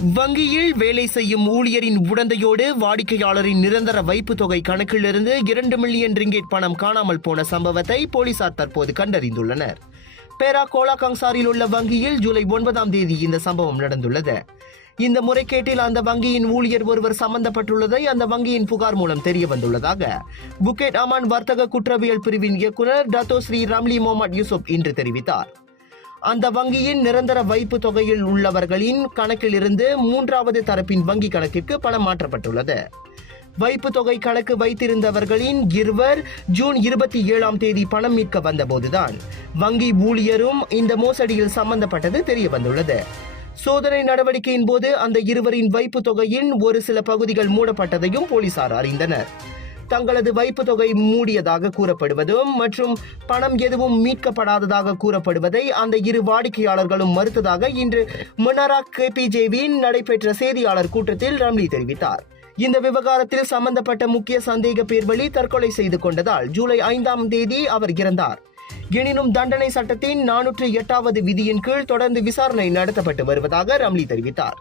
வங்கியில் வேலை செய்யும் ஊழியரின் உடந்தையோடு வாடிக்கையாளரின் நிரந்தர வைப்பு தொகை கணக்கிலிருந்து 2 மில்லியன் ரிங்கெட் பணம் காணாமல் போன சம்பவத்தை போலீசார் தற்போது கண்டறிந்துள்ளனர். பேரா கோலாகங்சாரில் உள்ள வங்கியில் ஜூலை 9ஆம் தேதி இந்த சம்பவம் நடந்துள்ளது. இந்த முறைகேட்டில் அந்த வங்கியின் ஊழியர் ஒருவர் சம்பந்தப்பட்டுள்ளதை அந்த வங்கியின் புகார் மூலம் தெரிய வந்துள்ளதாக புக்கெட் அமான் வர்த்தக குற்றவியல் பிரிவின் இயக்குநர் டத்தோ ஸ்ரீ ரம்லி முகமது யூசுப் இன்று தெரிவித்தார். அந்த வங்கியின் நிரந்தர வைப்பு தொகையில் உள்ளவர்களின் கணக்கில் இருந்து 3வது தரப்பின் வங்கி கணக்கிற்கு பணம் மாற்றப்பட்டுள்ளது. வைப்பு தொகை கணக்கு வைத்திருந்தவர்களின் இருவர் ஜூன் 27ஆம் தேதி பணம் மீட்க வந்தபோதுதான் வங்கி ஊழியரும் இந்த மோசடியில் சம்பந்தப்பட்டது தெரிய வந்துள்ளது. சோதனை நடவடிக்கையின் போது அந்த இருவரின் வைப்பு தொகையின் ஒரு சில பகுதிகள் மூடப்பட்டதையும் போலீசார் அறிந்தனர். தங்களது வைப்பு தொகை மூடியதாக கூறப்படுவதும் மற்றும் பணம் எதுவும் மீட்கப்படாததாக கூறப்படுவதை அந்த இரு வாடிக்கையாளர்களும் மறுத்ததாக இன்று முனரா கேபிஜேவின் நடைபெற்ற செய்தியாளர் கூட்டத்தில் ரம்லி தெரிவித்தார். இந்த விவகாரத்தில் சம்பந்தப்பட்ட முக்கிய சந்தேக பேர்வழி தற்கொலை செய்து கொண்டதால் ஜூலை 5ஆம் தேதி அவர் இறந்தார். எனினும் தண்டனை சட்டத்தின் 408வது விதியின் கீழ் தொடர்ந்து விசாரணை நடத்தப்பட்டு வருவதாக ரம்லி தெரிவித்தார்.